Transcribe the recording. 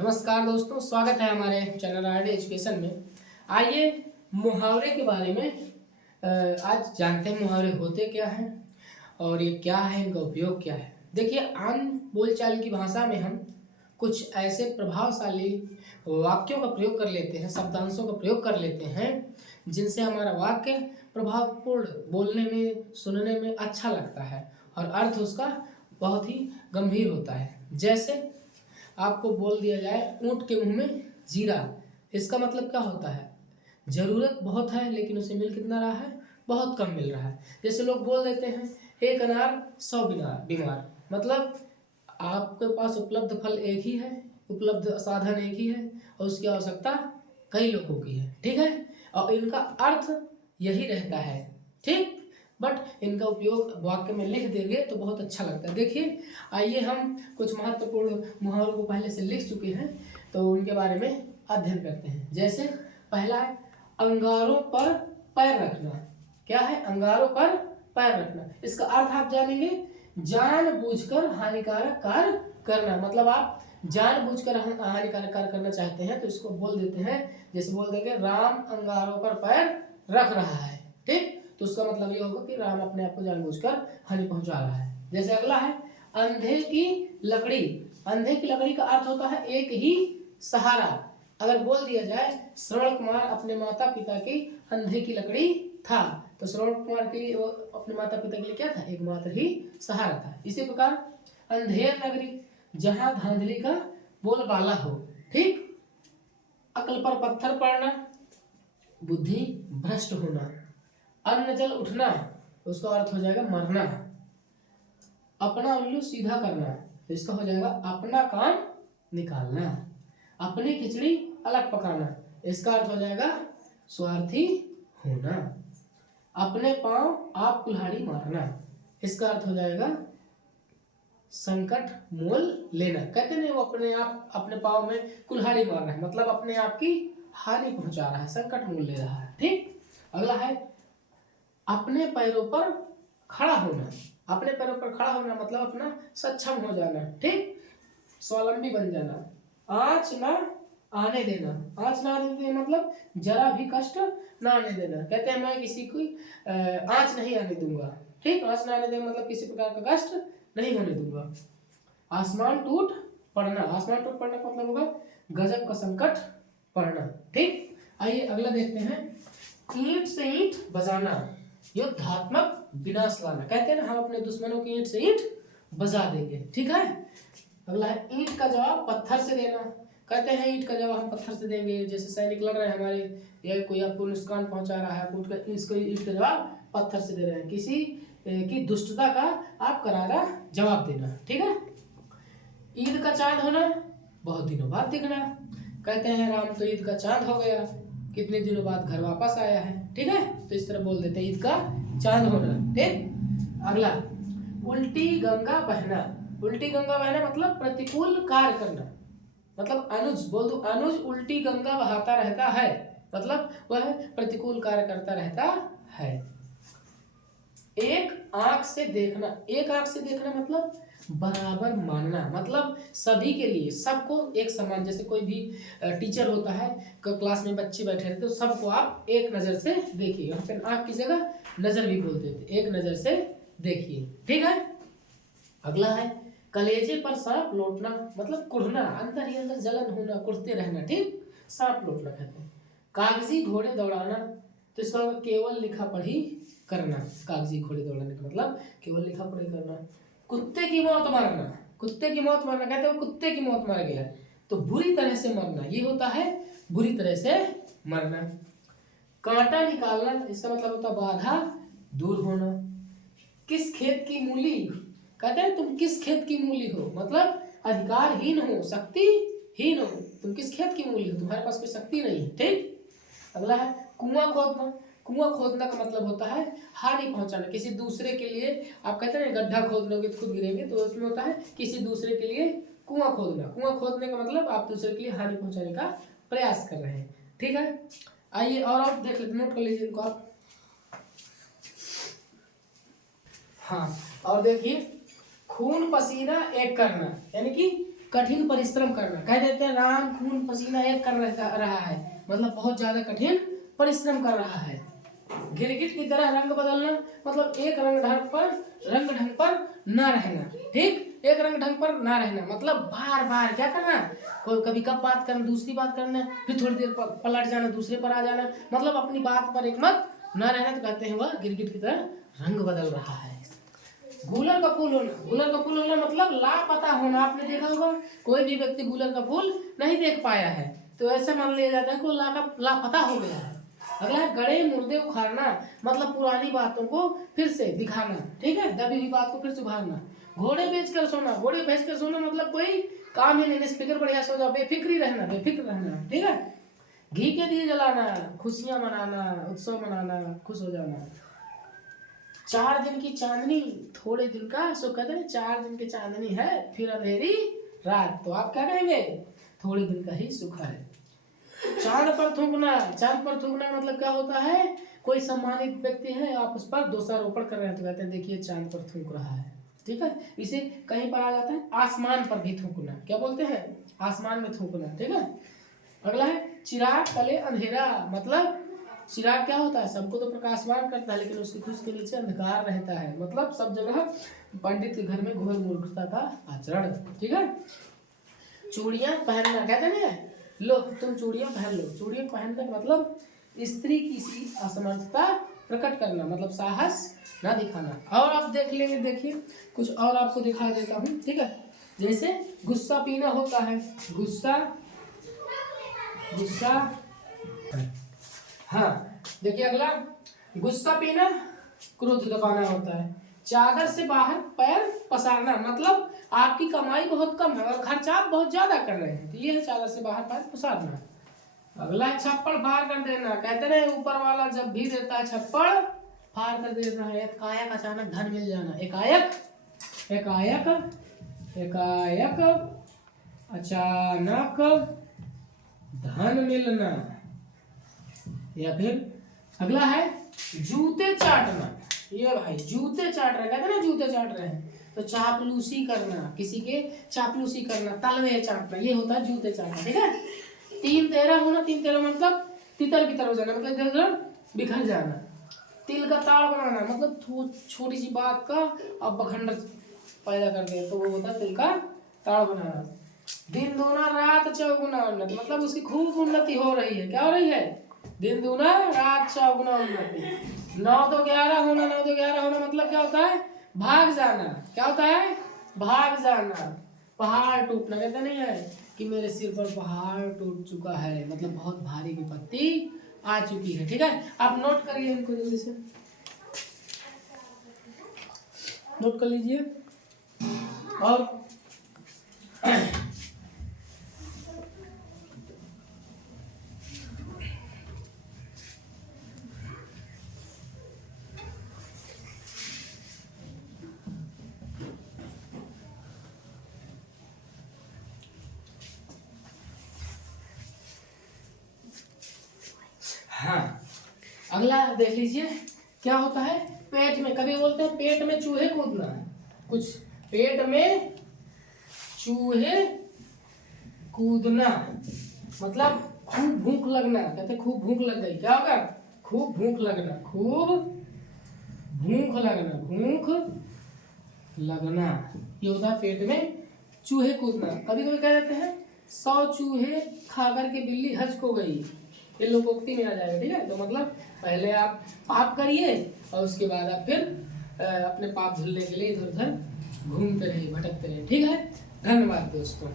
नमस्कार दोस्तों, स्वागत है हमारे चैनल आरडी एजुकेशन में। आइए मुहावरे के बारे में आज जानते हैं। मुहावरे होते क्या हैं और ये क्या है, इनका उपयोग क्या है। देखिए, आम बोलचाल की भाषा में हम कुछ ऐसे प्रभावशाली वाक्यों का प्रयोग कर लेते हैं, शब्दांशों का प्रयोग कर लेते हैं जिनसे हमारा वाक्य प्रभावपूर्ण, बोलने में सुनने में अच्छा लगता है और अर्थ उसका बहुत ही गंभीर होता है। जैसे आपको बोल दिया जाए, ऊंट के मुंह में जीरा। इसका मतलब क्या होता है? जरूरत बहुत है लेकिन उसे मिल कितना रहा है? बहुत कम मिल रहा है। जैसे लोग बोल देते हैं, एक अनार 100 बीमार। मतलब आपके पास उपलब्ध फल एक ही है, उपलब्ध साधन एक ही है और उसकी आवश्यकता कई लोगों की है। ठीक है, और इनका अर्थ यही रहता है। ठीक, बट इनका उपयोग वाक्य में लिख देंगे तो बहुत अच्छा लगता है। देखिए, आइए हम कुछ महत्वपूर्ण मुहावरों को पहले से लिख चुके हैं तो उनके बारे में अध्ययन करते हैं। जैसे पहला है, अंगारों पर पैर रखना। क्या है? अंगारों पर पैर रखना। इसका अर्थ आप जानेंगे, जानबूझकर हानिकारक कार्य करना। मतलब आप जानबूझकर हानिकारक कार्य करना चाहते हैं तो इसको बोल देते हैं। जैसे बोल देंगे, राम अंगारों पर पैर रख रहा है। ठीक, तो उसका मतलब ये होगा कि राम अपने आप को जानबूझकर हानि पहुंचा रहा है। जैसे अगला है, अंधे की लकड़ी। अंधे की लकड़ी का अर्थ होता है एक ही सहारा। अगर बोल दिया जाए, श्रवण कुमार अपने माता पिता की अंधे की लकड़ी था, तो श्रवण कुमार के लिए वो अपने माता पिता के लिए क्या था? एकमात्र ही सहारा था। इसी प्रकार अंधेर नगरी, जहां धांधली का बोलबाला हो। ठीक, अकल पर पत्थर पड़ना, बुद्धि भ्रष्ट होना। अन्न जल उठना, उसका अर्थ हो जाएगा मरना। अपना उल्लू सीधा करना, तो इसका हो जाएगा अपना काम निकालना। अपनी खिचड़ी अलग पकाना, इसका अर्थ हो जाएगा स्वार्थी होना। अपने पांव आप कुल्हाड़ी मारना, इसका अर्थ हो जाएगा संकट मोल लेना। कहते नहीं, वो अपने आप अपने पांव में कुल्हाड़ी मार रहा है, मतलब अपने आप की हानि पहुंचा रहा है, संकट मोल ले रहा है। ठीक, अगला है, अपने पैरों पर खड़ा होना। अपने पैरों पर खड़ा होना मतलब अपना सक्षम हो जाना। ठीक, स्वावलंबी बन जाना। आँच ना आने देना। आँच ना आने देना मतलब जरा भी कष्ट ना आने देना। कहते हैं, मैं किसी को आँच नहीं आने दूंगा। ठीक, आँच ना आने देना मतलब किसी प्रकार का कष्ट नहीं होने दूंगा। आसमान टूट पड़ना। आसमान टूट पड़ना का मतलब होगा गजब का संकट पड़ना। ठीक, आइए अगला देखते हैं, ईंट से ईंट बजाना, युद्धात्मक विनाश लाना। कहते हैं ना, हम अपने दुश्मनों की ईंट से ईंट बजा देंगे। ठीक है, अगला है, ईंट का जवाब पत्थर से देना। कहते हैं, ईंट का जवाब हम पत्थर से देंगे। जैसे सैनिक लड़ रहे हैं हमारे, या कोई आपको नुकसान पहुंचा रहा है, आप इसको ईंट का जवाब पत्थर से दे रहे हैं। किसी की दुष्टता का आप करारा जवाब देना। ठीक है, ईद का चांद होना, बहुत दिनों बाद दिखना। कहते हैं, राम तो ईद का चांद हो गया, कितने दिनों बाद घर वापस आया है। ठीक है, तो इस तरह बोल देते हैं, ईद का चांद होना। ठीक, अगला, उल्टी गंगा बहना। उल्टी गंगा बहना मतलब प्रतिकूल कार्य करना। मतलब अनुज बोल दो, अनुज उल्टी गंगा बहाता रहता है, मतलब वह प्रतिकूल कार्य करता रहता है। एक आंख से देखना। एक आंख से देखना मतलब बराबर मानना, मतलब सभी के लिए, सबको एक समान। जैसे कोई भी टीचर होता है, क्लास में बच्चे बैठे रहते तो सबको आप एक नजर से देखिए। यहाँ पे आंख की जगह नजर भी बोलते थे, एक नजर से देखिए। ठीक है, अगला है, कलेजे पर सांप लौटना, मतलब कुढ़ना, अंदर ही अंदर जलन होना, कुढ़ते रहना। ठीक, सांप लौटना कहते हैं। कागजी घोड़े दौड़ाना, तो इसका केवल लिखा पढ़ी करना। कागजी घोड़े दौड़ाने का मतलब केवल लिखा पढ़ी करना। कुत्ते की मौत मारना। कुत्ते की मौत मारना, कहते हैं कुत्ते की मौत मार गया तो बुरी तरह से मरना, ये होता है बुरी तरह से मरना। कांटा निकालना, इसका मतलब होता बाधा दूर होना। किस खेत की मूली, कहते हैं तुम किस खेत की मूली हो, मतलब अधिकारहीन हो, शक्तिहीन हो। तुम किस खेत की मूली हो, तुम्हारे पास कोई शक्ति नहीं। ठीक, अगला है, कुआं खोदना। कुआं खोदना का मतलब होता है हानि पहुंचाना, किसी दूसरे के लिए। आप कहते हैं ना, गड्ढा खोद लोगे तो खुद गिरेंगे, तो उसमें होता है किसी दूसरे के लिए कुआं खोदना। कुआं खोदने का मतलब आप दूसरे के लिए हानि पहुंचाने का प्रयास कर रहे हैं। ठीक है, आइए और आप देख लेते, नोट कर लीजिए इनको आप। हाँ, और देखिए, खून पसीना एक करना, यानी कि कठिन परिश्रम करना, कह देते हैं राम खून पसीना एक कर रहा है, मतलब बहुत ज्यादा कठिन परिश्रम कर रहा है। गिरगिट की तरह रंग बदलना, मतलब एक रंग ढंग पर न रहना, ठीक, एक रंग ढंग पर ना रहना, मतलब बार बार क्या करना, कोई कभी कब बात करना, दूसरी बात करना, फिर थोड़ी देर पलट जाना, दूसरे पर आ जाना, मतलब अपनी बात पर एक मत ना रहना। तो कहते हैं वह गिरगिट की तरह रंग बदल रहा है। गूलर का फूल होना, गूलर का फूल होना मतलब लापता होना। आपने देखा होगा कोई भी व्यक्ति गूलर का फूल नहीं देख पाया है तो ऐसा मान लिया जाता है कि वो लापता हो गया है। अगला है गड़े मुर्दे उखाड़ना, मतलब पुरानी बातों को फिर से दिखाना, ठीक है, दबी हुई बात को फिर से उभारना। घोड़े बेचकर सोना, घोड़े बेचकर सोना मतलब कोई काम ही नहीं, स्पीकर बढ़िया सो जाओ, बेफिक्री रहना, बेफिक्र रहना, ठीक है। घी के दिए जलाना, खुशियां मनाना, उत्सव मनाना, खुश हो जाना। 4 दिन की चांदनी थोड़े दिन का सो, कहते हैं 4 दिन की चांदनी है फिर अंधेरी रात, तो आप क्या कहेंगे, थोड़े दिन का ही सुख है। चांद पर थूकना, चांद पर थूकना मतलब क्या होता है, कोई सम्मानित व्यक्ति है आप उस पर दोषारोपण कर रहे हैं तो कहते हैं देखिए चांद पर थूक रहा है, ठीक है। इसे कहीं पर आ जाता है आसमान पर भी थूकना, क्या बोलते हैं, आसमान में थूकना, ठीक है। अगला है चिराग तले अंधेरा, मतलब चिराग क्या होता है, सबको तो प्रकाशवान करता है लेकिन उसकी कुछ के नीचे अंधकार रहता है, मतलब सब जगह पंडित के घर में घोर मूर्खता का आचरण, ठीक है। चूड़ियां पहनना, कहते हैं लो तुम चूड़ियां पहन लो, चूड़ियां पहनने का मतलब स्त्री की असमर्थता प्रकट करना, मतलब साहस ना दिखाना। और आप देख लेंगे, देखिए कुछ और आपको दिखा देता हूँ, ठीक है। जैसे गुस्सा पीना होता है, गुस्सा, हाँ देखिए अगला गुस्सा पीना क्रोध दबाना होता है। चादर से बाहर पैर पसारना, मतलब आपकी कमाई बहुत कम है और खर्चा आप बहुत ज्यादा कर रहे हैं, तो ये है चादर से बाहर पैर पसारना। अगला है छप्पड़ फाड़ कर देना, कहते हैं ऊपर वाला जब भी देता है छप्पड़ फाड़ कर देना है। एकाएक अचानक धन मिल जाना, एकाएक अचानक धन मिलना। या फिर अगला है जूते चाटना, ये भाई जूते चाट रहे, कहते हैं ना जूते चाट रहे हैं, तो चापलूसी करना, किसी के चापलूसी करना, तलवे चाटना, ये होता है जूते चाटना, ठीक है। 3-13 होना, 3-13 मतलब तितर बितर हो जाना, मतलब इधर बिखर जाना। तिल का ताड़ बनाना, मतलब छोटी सी बात का अब बखंडर पैदा कर दे तो वो होता है तिल का ताड़ बनाना। दिन दूना रात चौगुना उन्नति, मतलब उसकी खूब उन्नति हो रही है, क्या हो रही है, दिन दूना रात चौगुना उन्नति। 9-2-11 होना, 9-2-11 होना मतलब क्या होता है, भाग जाना, क्या होता है, भाग जाना। पहाड़ टूटना, कहते नहीं है कि मेरे सिर पर पहाड़ टूट चुका है, मतलब बहुत भारी विपत्ति आ चुकी है, ठीक है। आप नोट करिए इनको जल्दी से, नोट कर लीजिए। और हाँ अगला देख लीजिए क्या होता है, पेट में, कभी बोलते हैं पेट में चूहे कूदना, कुछ पेट में चूहे कूदना मतलब खूब भूख लगना, कहते खूब भूख लग गई, क्या होगा, खूब भूख लगना, खूब भूख लगना, ये होता है पेट में चूहे कूदना। कभी कभी कह देते हैं 100 चूहे खाकर के बिल्ली हज को गई, ये लोकोक्ति में आ जाएगा, ठीक है। तो मतलब पहले आप पाप करिए और उसके बाद आप फिर अपने पाप धुलने के लिए इधर उधर घूमते रहिए, भटकते रहिए, ठीक है। धन्यवाद दोस्तों।